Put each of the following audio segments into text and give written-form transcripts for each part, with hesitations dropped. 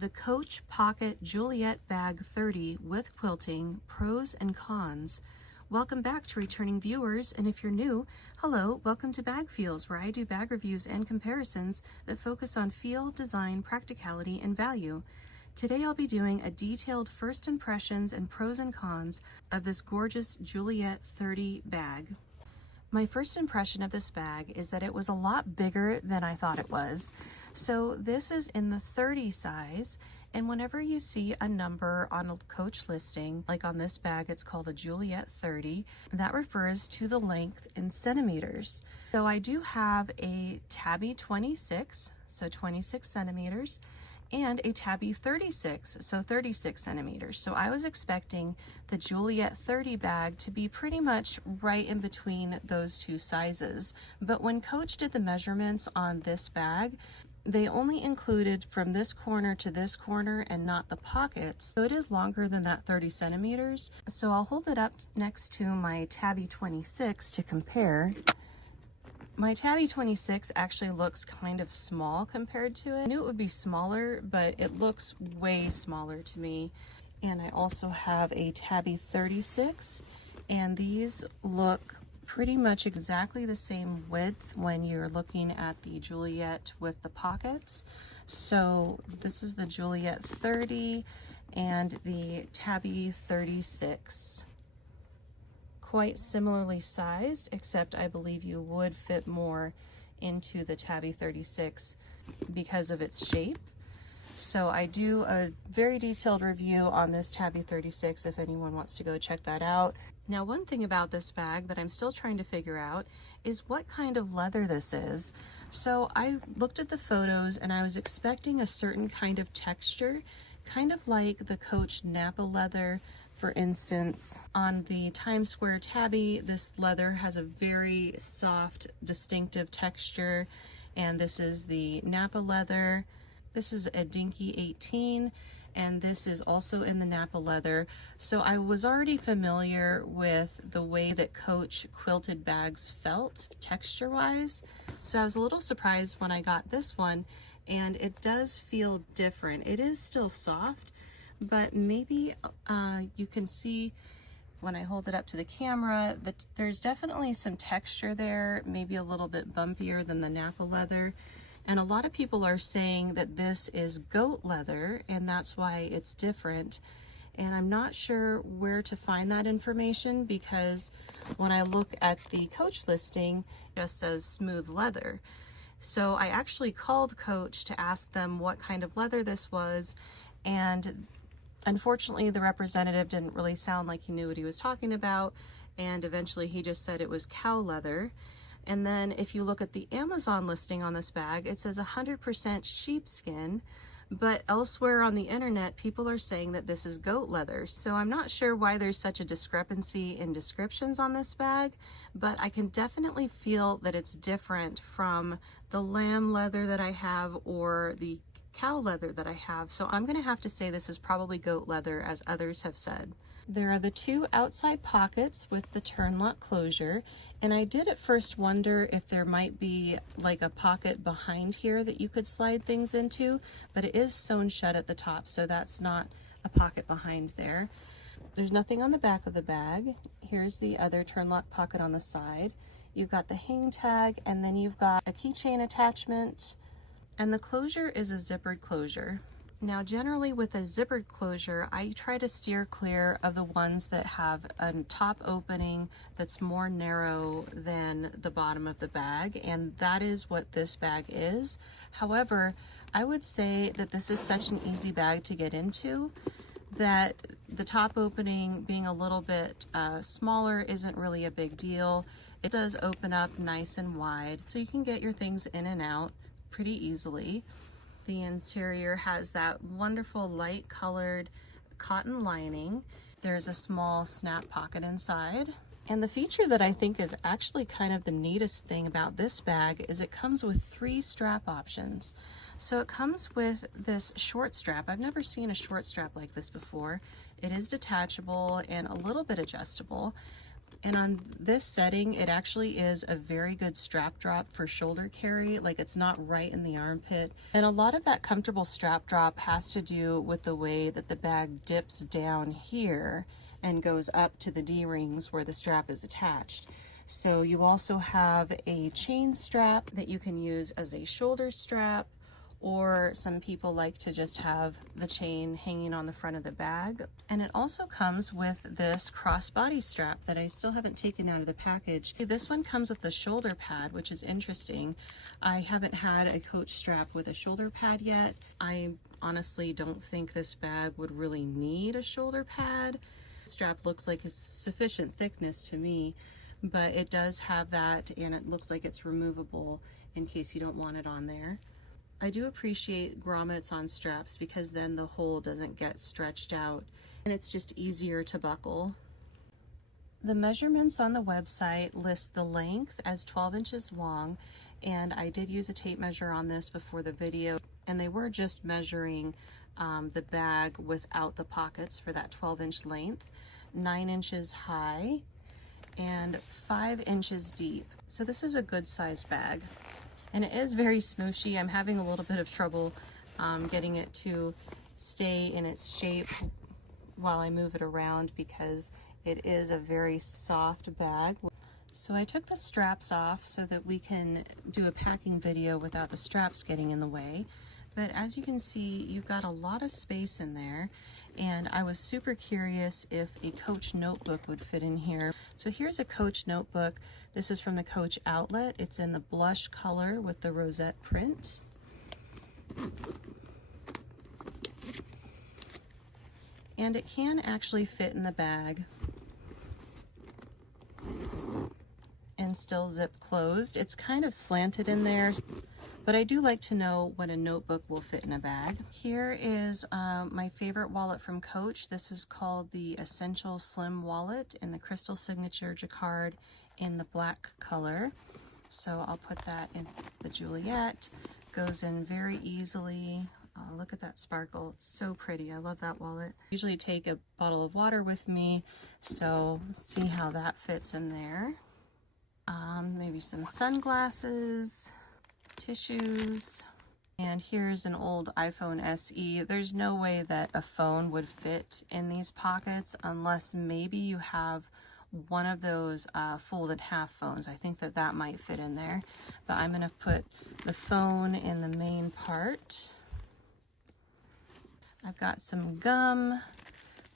The Coach Pocket Juliet Bag 30 with quilting, pros and cons. Welcome back to returning viewers, and if you're new, hello, welcome to Bag Feels, where I do bag reviews and comparisons that focus on feel, design, practicality, and value. Today I'll be doing a detailed first impressions and pros and cons of this gorgeous Juliet 30 bag. My first impression of this bag is that it was a lot bigger than I thought it was. So this is in the 30 size, and whenever you see a number on a Coach listing, like on this bag it's called a Juliet 30, that refers to the length in centimeters. So I do have a Tabby 26, so 26 centimeters, and a Tabby 36, so 36 centimeters. So I was expecting the Juliet 30 bag to be pretty much right in between those two sizes. But when Coach did the measurements on this bag, they only included from this corner to this corner and not the pockets. So it is longer than that 30 centimeters. So I'll hold it up next to my Tabby 26 to compare. My Tabby 26 actually looks kind of small compared to it. I knew it would be smaller, but it looks way smaller to me. And I also have a Tabby 36, and these look pretty much exactly the same width when you're looking at the Juliet with the pockets. So this is the Juliet 30 and the Tabby 36. Quite similarly sized, except I believe you would fit more into the Tabby 36 because of its shape. So I do a very detailed review on this Tabby 36 if anyone wants to go check that out. Now, one thing about this bag that I'm still trying to figure out is what kind of leather this is. So I looked at the photos and I was expecting a certain kind of texture, kind of like the Coach Napa leather. For instance, on the Times Square Tabby, this leather has a very soft, distinctive texture, and this is the Napa leather. This is a Dinky 18, and this is also in the Napa leather. So I was already familiar with the way that Coach quilted bags felt texture-wise. So I was a little surprised when I got this one, and it does feel different. It is still soft, but maybe you can see when I hold it up to the camera that there's definitely some texture there, maybe a little bit bumpier than the Napa leather. And a lot of people are saying that this is goat leather, and that's why it's different. And I'm not sure where to find that information, because when I look at the Coach listing, it just says smooth leather. So I actually called Coach to ask them what kind of leather this was, and unfortunately the representative didn't really sound like he knew what he was talking about, and eventually he just said it was cow leather. And then if you look at the Amazon listing on this bag, it says 100% sheepskin, but elsewhere on the internet people are saying that this is goat leather. So I'm not sure why there's such a discrepancy in descriptions on this bag, but I can definitely feel that it's different from the lamb leather that I have or the cow leather that I have. So I'm gonna have to say this is probably goat leather, as others have said. There are the two outside pockets with the turn lock closure, and I did at first wonder if there might be like a pocket behind here that you could slide things into, but it is sewn shut at the top, so that's not a pocket behind there. There's nothing on the back of the bag. Here's the other turn lock pocket on the side. You've got the hang tag, and then you've got a keychain attachment, and the closure is a zippered closure. Now, generally with a zippered closure, I try to steer clear of the ones that have a top opening that's more narrow than the bottom of the bag, and that is what this bag is. However, I would say that this is such an easy bag to get into that the top opening being a little bit smaller isn't really a big deal. It does open up nice and wide, so you can get your things in and out pretty easily. The interior has that wonderful light colored cotton lining. There's a small snap pocket inside. And the feature that I think is actually kind of the neatest thing about this bag is it comes with 3 strap options. So it comes with this short strap. I've never seen a short strap like this before. It is detachable and a little bit adjustable. And on this setting, it actually is a very good strap drop for shoulder carry. Like, it's not right in the armpit. And a lot of that comfortable strap drop has to do with the way that the bag dips down here and goes up to the D-rings where the strap is attached. So you also have a chain strap that you can use as a shoulder strap, or some people like to just have the chain hanging on the front of the bag. And it also comes with this crossbody strap that I still haven't taken out of the package. This one comes with a shoulder pad, which is interesting. I haven't had a Coach strap with a shoulder pad yet. I honestly don't think this bag would really need a shoulder pad. The strap looks like it's sufficient thickness to me, but it does have that, and it looks like it's removable in case you don't want it on there. I do appreciate grommets on straps because then the hole doesn't get stretched out and it's just easier to buckle. The measurements on the website list the length as 12 inches long, and I did use a tape measure on this before the video, and they were just measuring the bag without the pockets for that 12-inch length, 9 inches high and 5 inches deep. So this is a good size bag. And it is very smooshy. I'm having a little bit of trouble getting it to stay in its shape while I move it around because it is a very soft bag. So I took the straps off so that we can do a packing video without the straps getting in the way. But as you can see, you've got a lot of space in there, and I was super curious if a Coach notebook would fit in here. So here's a Coach notebook. This is from the Coach outlet. It's in the blush color with the rosette print. And it can actually fit in the bag and still zip closed. It's kind of slanted in there, but I do like to know when a notebook will fit in a bag. Here is my favorite wallet from Coach. This is called the Essential Slim Wallet in the Crystal Signature Jacquard in the black color. So I'll put that in the Juliet. Goes in very easily. Oh, look at that sparkle. It's so pretty. I love that wallet. I usually take a bottle of water with me, so see how that fits in there. Maybe some sunglasses, tissues, and here's an old iPhone SE. There's no way that a phone would fit in these pockets unless maybe you have one of those folded half phones. I think that that might fit in there, but I'm going to put the phone in the main part. I've got some gum.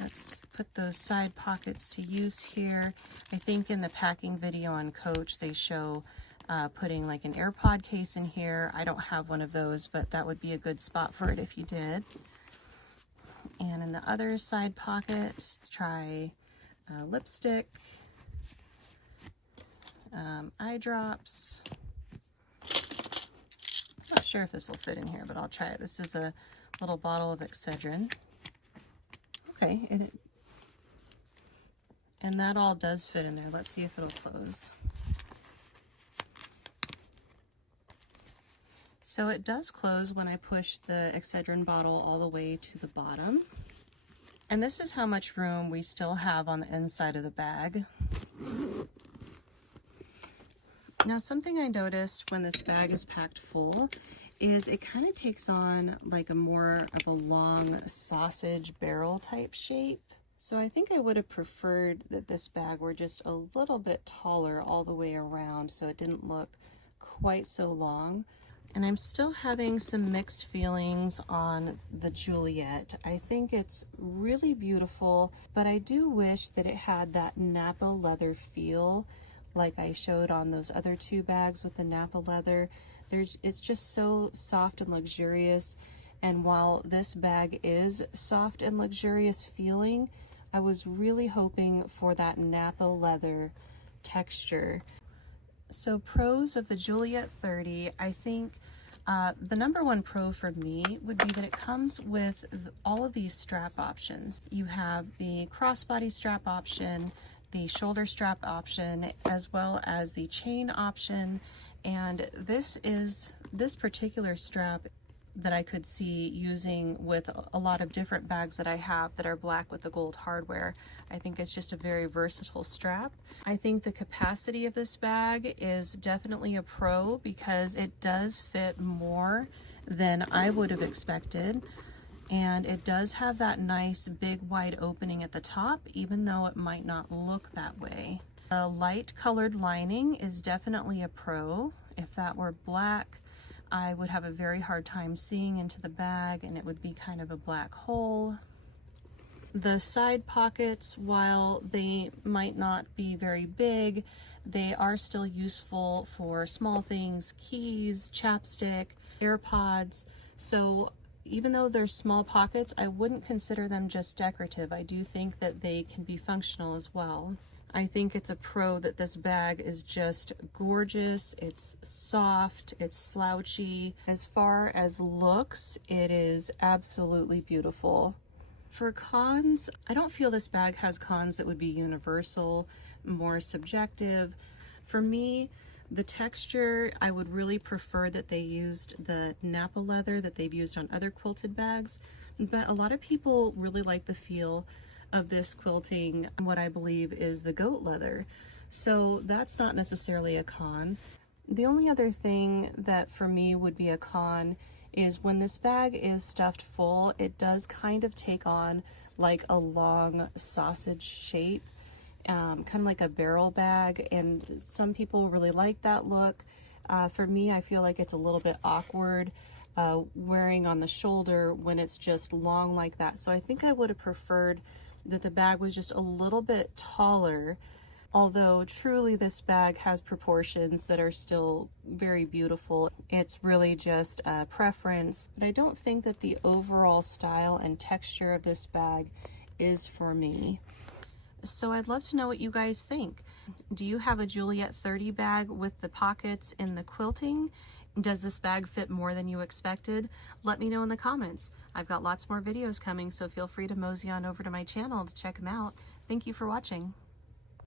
Let's put those side pockets to use here. I think in the packing video on Coach, they show putting like an AirPod case in here. I don't have one of those, but that would be a good spot for it if you did. And in the other side pocket, let's try lipstick, eye drops. I'm not sure if this will fit in here, but I'll try it. This is a little bottle of Excedrin. Okay, and that all does fit in there. Let's see if it'll close. So it does close when I push the Excedrin bottle all the way to the bottom. And this is how much room we still have on the inside of the bag. Now, something I noticed when this bag is packed full is it kind of takes on like a more of a long sausage barrel type shape. So I think I would have preferred that this bag were just a little bit taller all the way around so it didn't look quite so long. And I'm still having some mixed feelings on the Juliet. I think it's really beautiful, but I do wish that it had that Napa leather feel like I showed on those other two bags with the Napa leather. It's just so soft and luxurious, and while this bag is soft and luxurious feeling, I was really hoping for that Napa leather texture. So pros of the Juliet 30, I think the number one pro for me would be that it comes with all of these strap options. You have the crossbody strap option, the shoulder strap option, as well as the chain option. And this particular strap that I could see using with a lot of different bags that I have that are black with the gold hardware. I think it's just a very versatile strap. I think the capacity of this bag is definitely a pro because it does fit more than I would have expected. And it does have that nice big wide opening at the top, even though it might not look that way. The light colored lining is definitely a pro. If that were black, I would have a very hard time seeing into the bag and it would be kind of a black hole. The side pockets, while they might not be very big, they are still useful for small things, keys, chapstick, AirPods. So even though they're small pockets, I wouldn't consider them just decorative. I do think that they can be functional as well. I think it's a pro that this bag is just gorgeous. It's soft, it's slouchy. As far as looks, it is absolutely beautiful. For cons, I don't feel this bag has cons that would be universal, more subjective. For me, the texture, I would really prefer that they used the Napa leather that they've used on other quilted bags, but a lot of people really like the feel of this quilting, what I believe is the goat leather. So that's not necessarily a con. The only other thing that for me would be a con is when this bag is stuffed full, it does kind of take on like a long sausage shape, kind of like a barrel bag, and some people really like that look. For me, I feel like it's a little bit awkward wearing on the shoulder when it's just long like that. So I think I would have preferred that the bag was just a little bit taller, although truly this bag has proportions that are still very beautiful. It's really just a preference, but I don't think that the overall style and texture of this bag is for me. So I'd love to know what you guys think. Do you have a Juliet 30 bag with the pockets in the quilting? Does this bag fit more than you expected? Let me know in the comments. I've got lots more videos coming, so feel free to mosey on over to my channel to check them out. Thank you for watching.